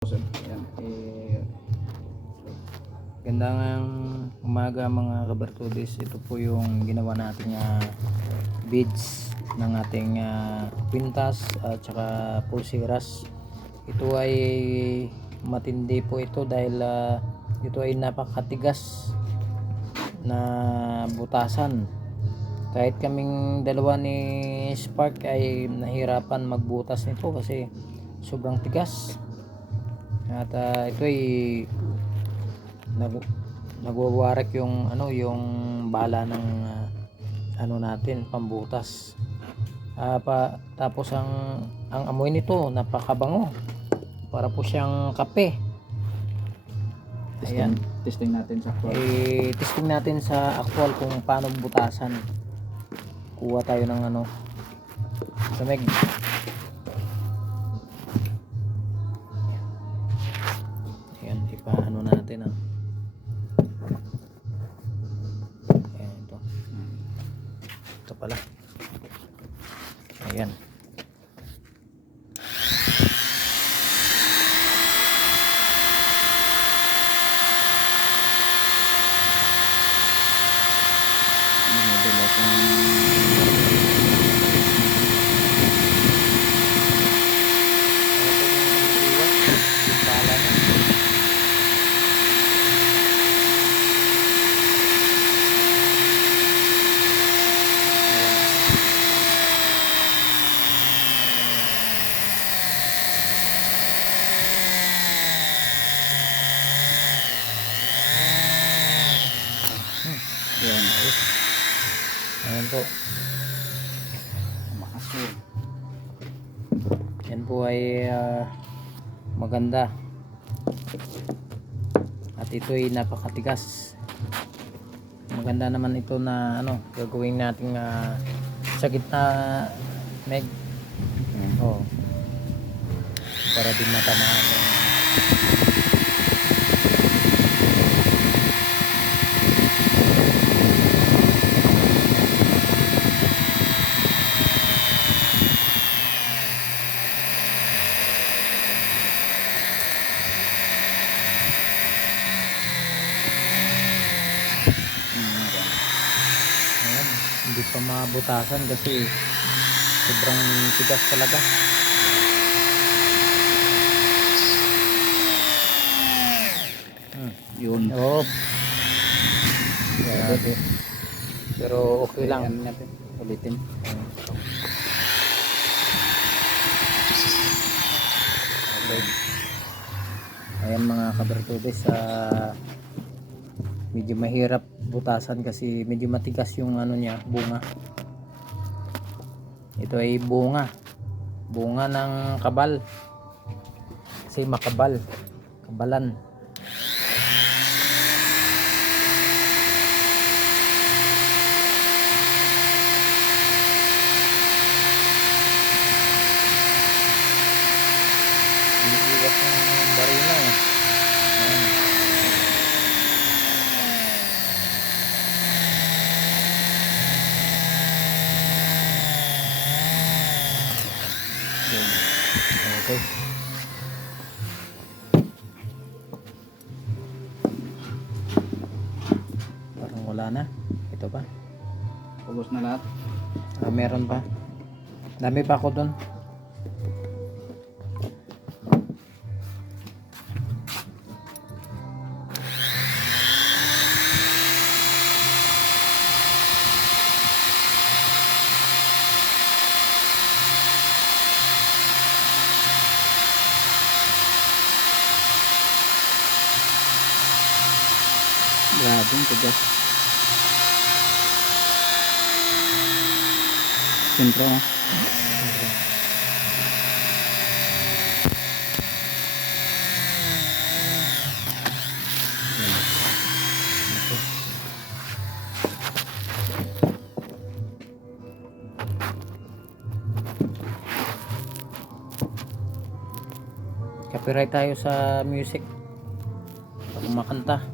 Yan. Eh, Gandang umaga mga kabartudis. Ito po yung ginawa nating ah, beads ng ating ah, pintas at saka pulseras. Ito ay matindi po ito dahil ah, ito ay napakatigas na butasan. Kahit kaming dalawa ni Spark ay nahirapan magbutas nito kasi sobrang tigas. At ah, ito ay nag nagwawarak yung ano yung bala ng ah, ano natin pambutas. Ah, pa, tapos ang ang amoy nito napakabango. Para po siyang kape. Testing, Ayan. testing natin sa actual. eh testing natin sa actual kung paano butasan. Kuha tayo ng ano sameg po Makaso. Yan po ay ah, maganda. At ito ay napakatigas. Maganda naman ito na ano, gagawin nating ah, sa gitna meg. Oh. Para din matamaan yung Mm, yan. Ayan, hindi pa mabutasan kasi sobrang tigas talaga. Hmm. Yun. Oh. Grabe. Pero okay lang. Natin? Ulitin. Okay. Ayan mga kabertudes sa medyo mahirap butasan kasi medyo matigas yung ano niya, bunga. Ito ay bunga. Bunga ng kabal. Kasi makabal. Kabalan. Iniiwas ng barina eh. Ayan. Yun. Okay. Parang wala na. Ito pa. Ubos na lahat. Ah, meron pa. Dami pa ako doon. Grabe yung tigas. Siyempre, ah. Copyright tayo sa music. Kumakanta.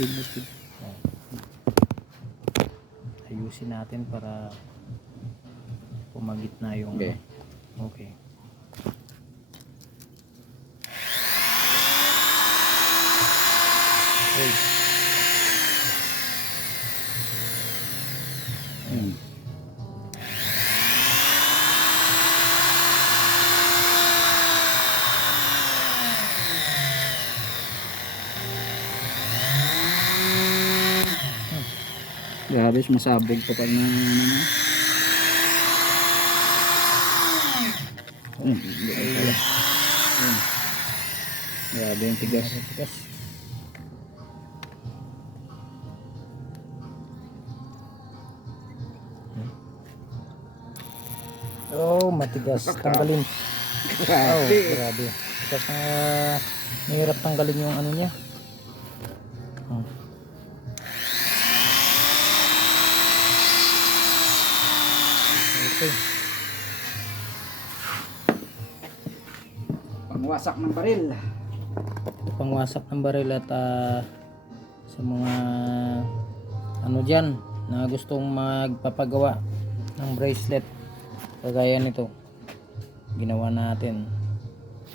Na speed. Ayusin natin para pumagit na yung Okay. Okay. Okay. Grabe, masabog kapag na ano na. Hmm, hindi ko pala. Hmm. Grabe yung tigas. Tigas. Oh, matigas. Tanggalin. Oh, grabe. Tigas na mahirap tanggalin yung ano niya. Pangwasak ng baril. Ito pangwasak ng baril at ah, sa mga ano dyan na gustong magpapagawa ng bracelet. Kagaya nito ginawa natin.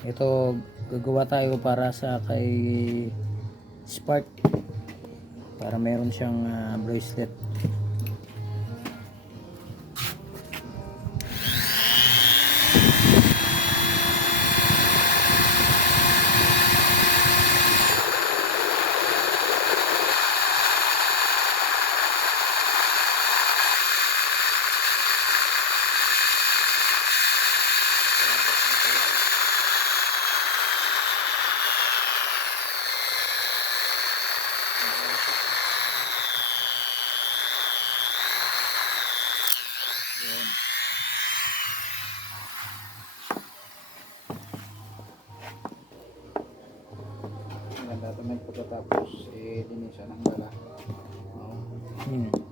Ito gagawa tayo para sa kay Spark. Para meron siyang ah, bracelet ng bala. Oh. hmm.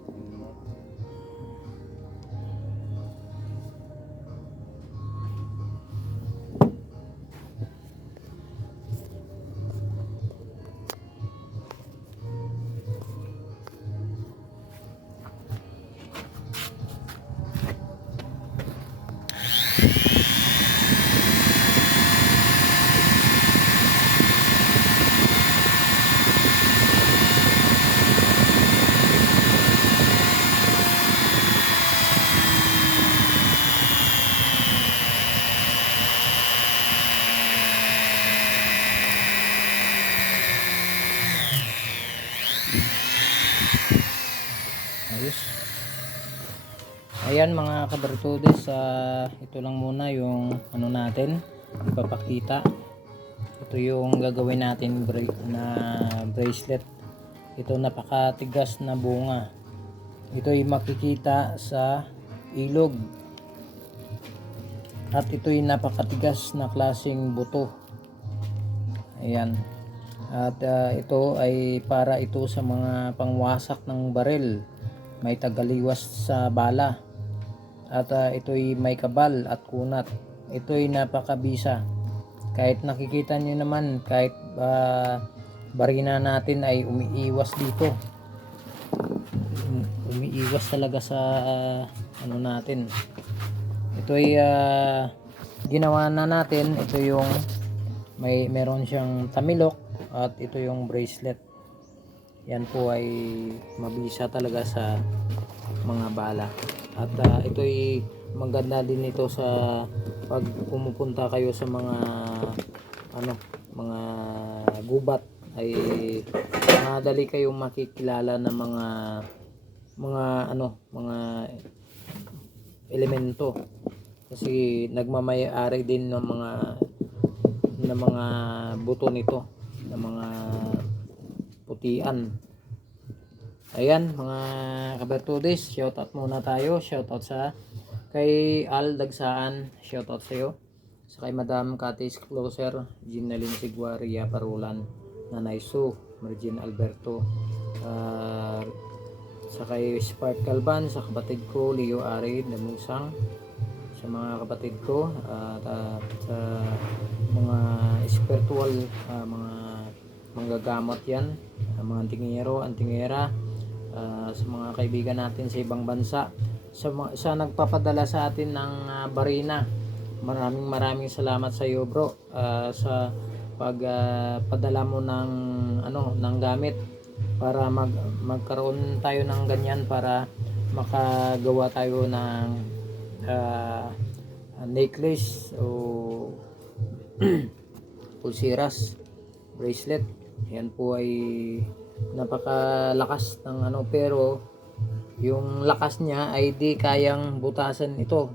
Kabartudes, ah, ito lang muna yung ano natin, ipapakita. Ito yung gagawin natin bra- na bracelet. Ito napakatigas na bunga. Ito ay makikita sa ilog. At ito ay napakatigas na klaseng buto. Ayan. At ah, ito ay para ito sa mga pangwasak ng baril. May tagaliwas sa bala. At ah, ito ay may kabal at kunat. Ito ay napakabisa. Kahit nakikita nyo naman, kahit ah, barina natin ay umiiwas dito. Um- Umiiwas talaga sa ah, ano natin. Ito ay ah, ginawa na natin. Ito yung may meron siyang tamilok at ito yung bracelet yan po ay mabisa talaga sa mga bala at ah, ito ay maganda din ito sa pag pumupunta kayo sa mga ano mga gubat. Ay madali kayong makikilala ng mga mga ano mga elemento. Kasi nagmamayari din ng mga ng mga buto nito ng mga putian ayan mga kabertudes shout out muna tayo. Shout out sa kay Al Dagsaan. Shout out sa iyo sa kay Madam Katis Closer Ginalyn Sigua Ria Parulan Nanay Sue Mergin Alberto ah, sa kay Spark Calban sa kapatid ko Leo Ari Damusang sa mga kapatid ko at ah, sa mga spiritual ah, mga manggagamot yan mga antingero, antingera ah, sa mga kaibigan natin sa ibang bansa sa, sa nagpapadala sa atin ng ah, barina. Maraming maraming salamat sa iyo bro. Ah, sa pagpadala mo ng ano ng gamit para mag magkaroon tayo ng ganyan para makagawa tayo ng ah, necklace o pulseras bracelet. Yan po ay napakalakas ng ano pero yung lakas niya ay di kayang butasan ito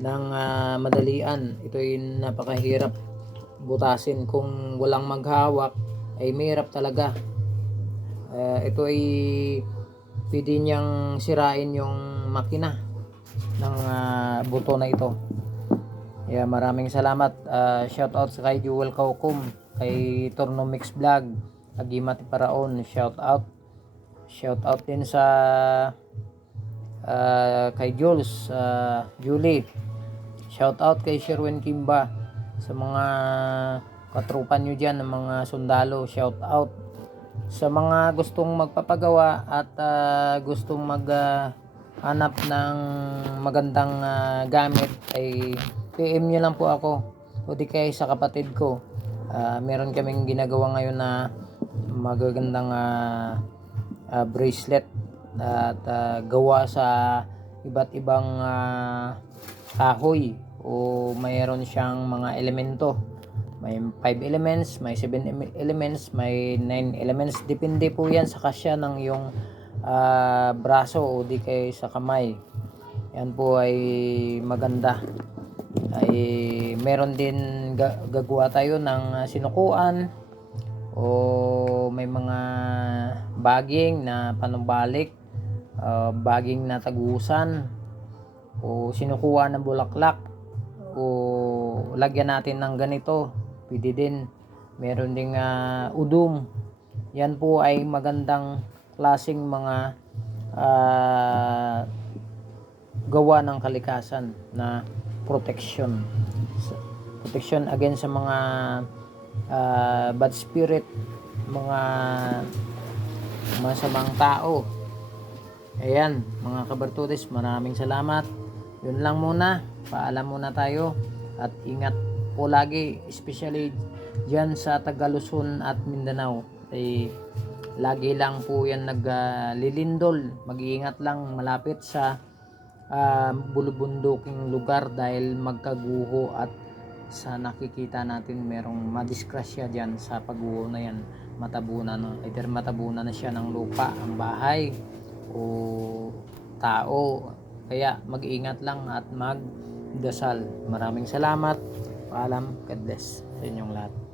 ng ah, madalian. Ito ay napakahirap butasin. Kung walang maghawak ay mahirap talaga. Ah, ito ay pwede niyang sirain yung makina ng ah, buto na ito. Kaya maraming salamat. Ah, shout out sa kay Jewel Kaukum kay Torno Mix Vlog Agimat Paraon shout out. Shout out din sa ah, kay Jules ah, Julie. Shout out kay Sherwin Kimba sa mga katrupan nyo dyan ng mga sundalo. Shout out sa mga gustong magpapagawa at ah, gustong mag ah, hanap ng magandang ah, gamit. Ay PM nyo lang po ako. O di kaya sa kapatid ko. Ah, meron kaming ginagawa ngayon na magagandang ah, ah, bracelet at ah, gawa sa iba't ibang ah, kahoy o mayroon siyang mga elemento may 5 elements, may 7 em- elements, may 9 elements. Depende po yan sa kasya ng yung ah, braso o di kay sa kamay. Yan po ay maganda. Ay meron din ga- gagawa tayo ng sinukuan o may mga baging na panumbalik, ah, baging na tagusan o sinukuha ng bulaklak o lagyan natin ng ganito pwede din. Meron ding ah, udom yan po ay magandang klasing mga ah, gawa ng kalikasan na protection protection against sa mga ah, bad spirit mga masamang tao. Ayan mga kabartudes maraming salamat. Yun lang muna. Paalam muna tayo. At ingat po lagi especially dyan sa Tagaluzon at Mindanao. Ay lagi lang po yan naglilindol. Mag-iingat lang malapit sa uh, bulubunduking lugar dahil magkaguho at sa nakikita natin merong madiskrasya dyan sa pagguho na yan. Matabunan either matabunan na siya ng lupa ang bahay o tao. Kaya mag-ingat lang at magdasal. Maraming salamat. Paalam. God bless. Sa inyong lahat